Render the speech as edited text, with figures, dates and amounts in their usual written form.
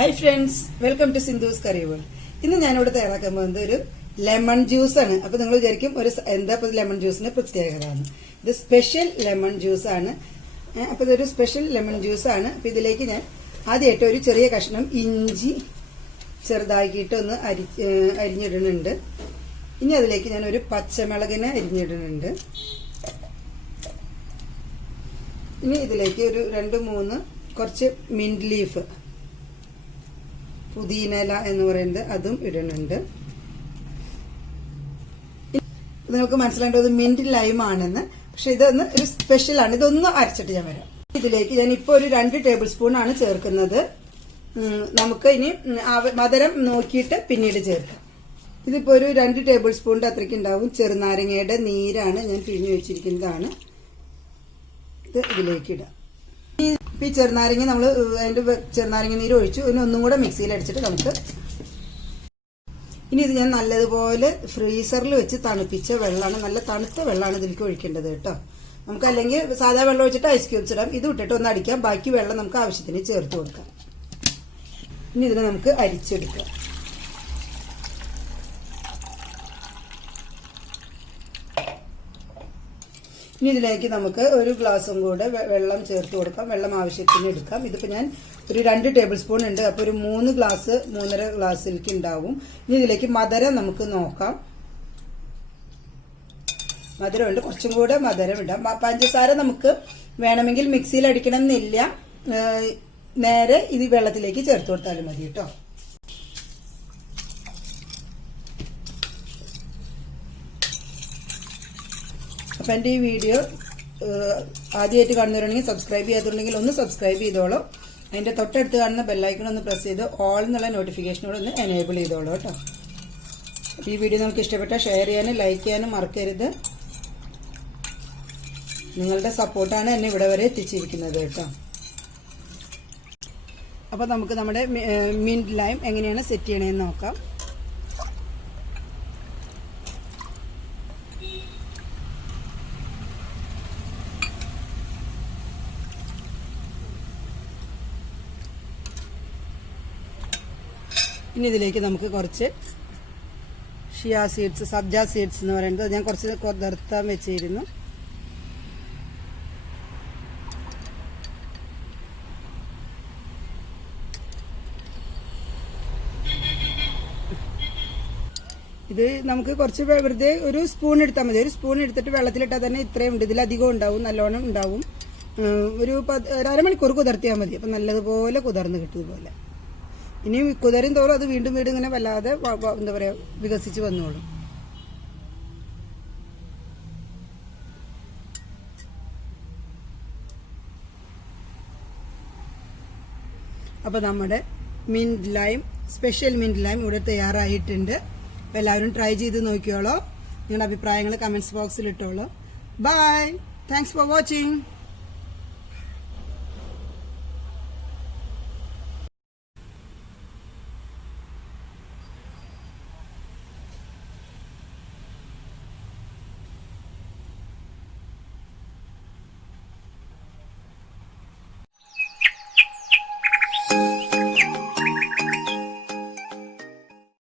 Hi friends, welcome to Sindhu's Curry World. ഇന്ന് ഞാനിവിടെ തയ്യാറാക്കാൻ പോകുന്നത് ഒരു ലെമൺ ജ്യൂസ് ആണ്. അപ്പോൾ നിങ്ങൾ വിചാരിക്കും ഒരു എന്താ ലെമൺ ജ്യൂസിന്റെ പ്രത്യേകതയാണ്. ഇത് സ്പെഷ്യൽ ലെമൺ ജ്യൂസ് ആണ്. അപ്പോൾ ഇതൊരു സ്പെഷ്യൽ ലെമൺ ജ്യൂസ് ആണ്. അപ്പോൾ ഇതിലേക്ക് ഞാൻ ആദ്യമായിട്ട് ഒരു ചെറിയ കഷ്ണം ഇഞ്ചി ചെറുതാക്കിയിട്ട് ഒന്ന് അരിഞ്ഞിടുന്നുണ്ട്. ഇനി അതിലേക്ക് ഞാൻ ഒരു പച്ചമുളകിനെ അരിഞ്ഞിടുന്നുണ്ട്. ഇനി ഇതിലേക്ക് ഒരു 2-3 കുറച്ച് മിന്റ് ലീഫ്, പുതിനയില എന്ന് പറയുന്നത് അതും ഇടുന്നുണ്ട്. നിങ്ങൾക്ക് മനസ്സിലാക്കേണ്ടത് മിന്റ് ലൈം ആണെന്ന്, പക്ഷെ ഇതൊന്ന് ഒരു സ്പെഷ്യലാണ്. ഇതൊന്നും അരച്ചിട്ട് ഞാൻ വരാം. ഇതിലേക്ക് ഞാൻ ഇപ്പോൾ ഒരു 2 ടേബിൾ സ്പൂൺ ആണ് ചേർക്കുന്നത്. നമുക്ക് ഇനി മധുരം നോക്കിയിട്ട് പിന്നീട് ചേർക്കാം. ഇതിപ്പോ ഒരു 2 ടേബിൾ സ്പൂണിന്റെ അത്രയ്ക്ക് ഉണ്ടാവും. ചെറുനാരങ്ങയുടെ നീരാണ് ഞാൻ പിഴിഞ്ഞു വെച്ചിരിക്കുന്നതാണ്. ഇത് ഇതിലേക്ക് ഇടാം. ഈ ചെറുനാരങ്ങ നമ്മൾ അതിന്റെ ചെറുനാരങ്ങ നീര് ഒഴിച്ചു. ഇനി ഒന്നും കൂടെ മിക്സിയിൽ അടിച്ചിട്ട് നമുക്ക് ഇനി ഇത് ഞാൻ നല്ലതുപോലെ ഫ്രീസറിൽ വെച്ച് തണുപ്പിച്ച വെള്ളമാണ്, നല്ല തണുത്ത വെള്ളമാണ് ഇതിലേക്ക് ഒഴിക്കേണ്ടത് കേട്ടോ. നമുക്ക് അല്ലെങ്കിൽ സാധാ വെള്ളം ഒഴിച്ചിട്ട് ഐസ് ക്യൂബ്സ് ഇടാം. ഇത് ഇട്ടിട്ട് ഒന്ന് അടിക്കാം. ബാക്കി വെള്ളം നമുക്ക് ആവശ്യത്തിന് ചേർത്ത് കൊടുക്കാം. ഇനി ഇതിനെ നമുക്ക് അരിച്ചെടുക്കാം. ഇനി ഇതിലേക്ക് നമുക്ക് ഒരു ഗ്ലാസും കൂടെ വെള്ളം ചേർത്ത് കൊടുക്കാം. വെള്ളം ആവശ്യത്തിന് എടുക്കാം. ഇതിപ്പോ ഞാൻ ഒരു 2 ടേബിൾ സ്പൂൺ ഉണ്ട്. അപ്പോൾ ഒരു 3-3.5 ഗ്ലാസ്സിലേക്ക് ഉണ്ടാവും. ഇനി ഇതിലേക്ക് മധുരം നമുക്ക് നോക്കാം. മധുരമുണ്ട്, കുറച്ചും കൂടെ മധുരം ഇടാം. പഞ്ചസാര നമുക്ക് വേണമെങ്കിൽ മിക്സിയിൽ അടിക്കണം എന്നില്ല, നേരെ ഇത് വെള്ളത്തിലേക്ക് ചേർത്ത് കൊടുത്താലും മതി കേട്ടോ. അപ്പം എൻ്റെ ഈ വീഡിയോ ആദ്യമായിട്ട് കാണുന്നവരുണ്ടെങ്കിൽ സബ്സ്ക്രൈബ് ചെയ്യാത്തുണ്ടെങ്കിൽ ഒന്ന് സബ്സ്ക്രൈബ് ചെയ്തോളൂ. അതിൻ്റെ തൊട്ടടുത്ത് കാണുന്ന ബെല്ലൈക്കൺ ഒന്ന് പ്രസ് ചെയ്ത് ഓൾ എന്നുള്ള നോട്ടിഫിക്കേഷനോട് ഒന്ന് എനേബിൾ ചെയ്തോളൂ കേട്ടോ. ഈ വീഡിയോ നമുക്ക് ഇഷ്ടപ്പെട്ടാൽ ഷെയർ ചെയ്യാനും ലൈക്ക് ചെയ്യാനും മറക്കരുത്. നിങ്ങളുടെ സപ്പോർട്ടാണ് എന്നെ ഇവിടെ വരെ എത്തിച്ചിരിക്കുന്നത് കേട്ടോ. അപ്പോൾ നമുക്ക് നമ്മുടെ മിന്റ് ലൈം എങ്ങനെയാണ് സെറ്റ് ചെയ്യണമെന്ന് നോക്കാം. ഇനി ഇതിലേക്ക് നമുക്ക് കുറച്ച് ഷിയ സീഡ്സ്, സബ്ജ സീഡ്സ് എന്ന് പറയുന്നത് ഞാൻ കുറച്ച് കുതിർത്താൻ വെച്ചിരുന്നു. ഇത് നമുക്ക് കുറച്ച് വെറുതെ ഒരു സ്പൂൺ എടുത്താൽ മതി. ഒരു സ്പൂൺ എടുത്തിട്ട് വെള്ളത്തിലിട്ടാൽ തന്നെ ഇത്രയും ഉണ്ട്. ഇതിലധികം ഉണ്ടാവും, നല്ലോണം ഉണ്ടാവും. ഒരു അരമണിക്കൂർ കുതിർത്തിയാൽ മതി. അപ്പം നല്ലതുപോലെ കുതിർന്ന് കിട്ടും. ഇതുപോലെ ഇനി കുതിരും തോറും അത് വീണ്ടും വീണ്ടും ഇങ്ങനെ വല്ലാതെ എന്താ പറയാ വികസിച്ച് വന്നോളും. അപ്പൊ നമ്മുടെ mint lime, special mint lime ഇവിടെ തയ്യാറായിട്ടുണ്ട്. അപ്പൊ എല്ലാവരും ട്രൈ ചെയ്ത് നോക്കിയോളൂ. നിങ്ങളുടെ അഭിപ്രായങ്ങൾ കമന്റ്സ് ബോക്സിൽ ഇട്ടോളൂ. Bye, thanks for watching.